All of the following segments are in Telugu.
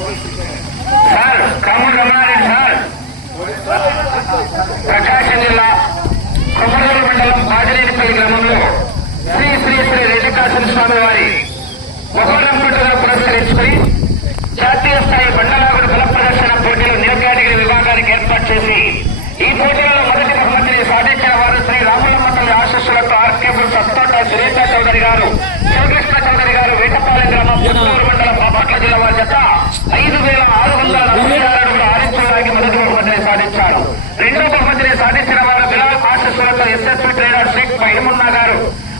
Sir Kammudu Ramanareddy sir. ప్రకాశం జిల్లా కొమ్మగూరు మండలం బాజరేనిపల్లి గ్రామంలో శ్రీ శ్రీ శ్రీ రెడ్డికాసిన స్వామి వారి మొహర్రం పురస్కరించుకుని జాతీయ స్థాయి బండలాగుడు బల ప్రదర్శన పోటీలు న్యూ కేటగిరీ విభాగానికి ఏర్పాటు చేసి ఈ పోటీలలో మొదటి బహుమతిని సాధించిన వారు శ్రీ రాములమ్మ తల్లి ఆశస్సులతో ఆర్కేపుల్ సత్తోట సురేష చౌదరి గారు శివకృష్ణ చౌదరి గారు వేటపాలెం గ్రామం పుత్తూరు మండలం బాపట్ల జిల్లా వారి జత ఐదు వేల ఆరు వందల నలభై ఆరు ఆరించడానికి మొదటి బహుమతిని సాధించారు. రెండో బహుమతిని సాధించిన వారు బిలాల్ ఆశస్సులతో ఎస్ఎస్పీ ట్రైనర్ షేక్ పైమున్నా గారు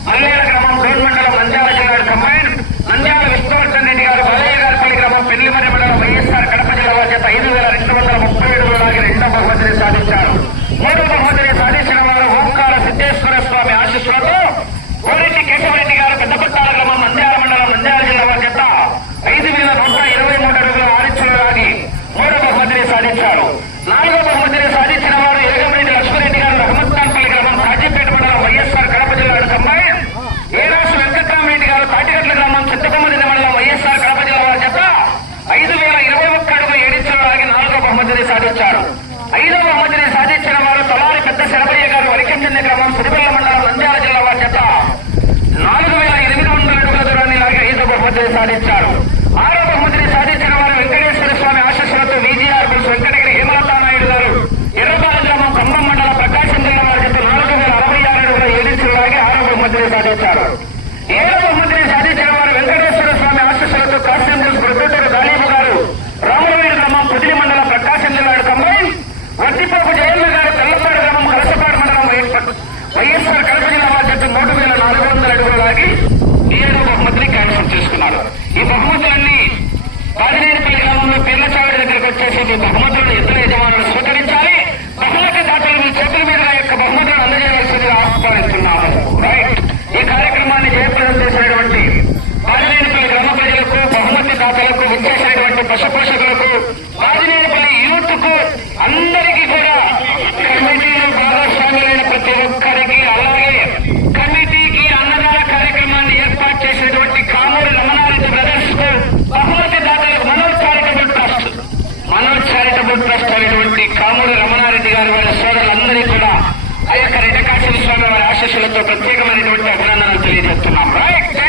మల్లేల గ్రామం డోన్ మండలం నంద్యాల జిల్లా కంబైన్ నంద్యాల విష్ణువర్ధన్ రెడ్డి గారు బాలయ్య గారిపల్లి గ్రామం పెళ్ళిమర్రి మండలం వైఎస్ఆర్ కడప జిల్లా వారి చేత ఐదు వేల రెండు వందల ముప్పై ఏడు లాగి రెండో బహుమతిని సాధించారు మూడో బహుమతిని సాధించిన వారు ఓంకార సిద్ధేశ్వర స్వామి ఆశీస్సులతో కోరెడ్డి కేశవరెడ్డి గారు పెద్దపట్టాల గ్రామం నంద్యాల మండలం నంద్యాల జిల్లా వారి చేత ఐదు వేల నూట ఇరవై మూడు అడుగుల ఆరించులు లాగి మూడో బహుమతిని సాధించారు నాలుగో బహుమతిని సాధించిన వారు ఎరగమరెడ్డి లక్ష్మరెడ్డి గారు రహమత్ఖాన్పల్లి గ్రామం కాజీపేట మండలం వైఎస్ఆర్ కడప జిల్లా కంబైన్ ఏరాసు వెంకట్రామరెడ్డి గారు తాటిగట్ల గ్రామం చిత్తకొమ్మది మండలం వైఎస్ఆర్ కడప జిల్లా వారి చేత ఐదు వేల ఇరవై ఒక్క అడుగు ఏడించలు లాగి బహుమతిని సాధించారు. ఐదో బహుమతిని సాధించిన వారు తలారి పెద్ద శరభయ్య గారు వరికెంచెంది గ్రామం సిరిపల్ల మండలం నంద్యాల జిల్లా వారి చేత నాలుగు వేల ఎనిమిది వందల అడుగుల దూరాన్ని లాగి ఐదో బహుమతిని సాధించారు. ఆరవ మనోజ్ చారిటబుల్ కామూరి రమణారెడ్డి గారి వారి సోదరులందరికీ కూడా ఆ యొక్క రెడ్డకాశ్వర స్వామి వారి ఆశస్సులతో ప్రత్యేకమైనటువంటి అభినందనలు తెలియజేస్తున్నాం. రైట్.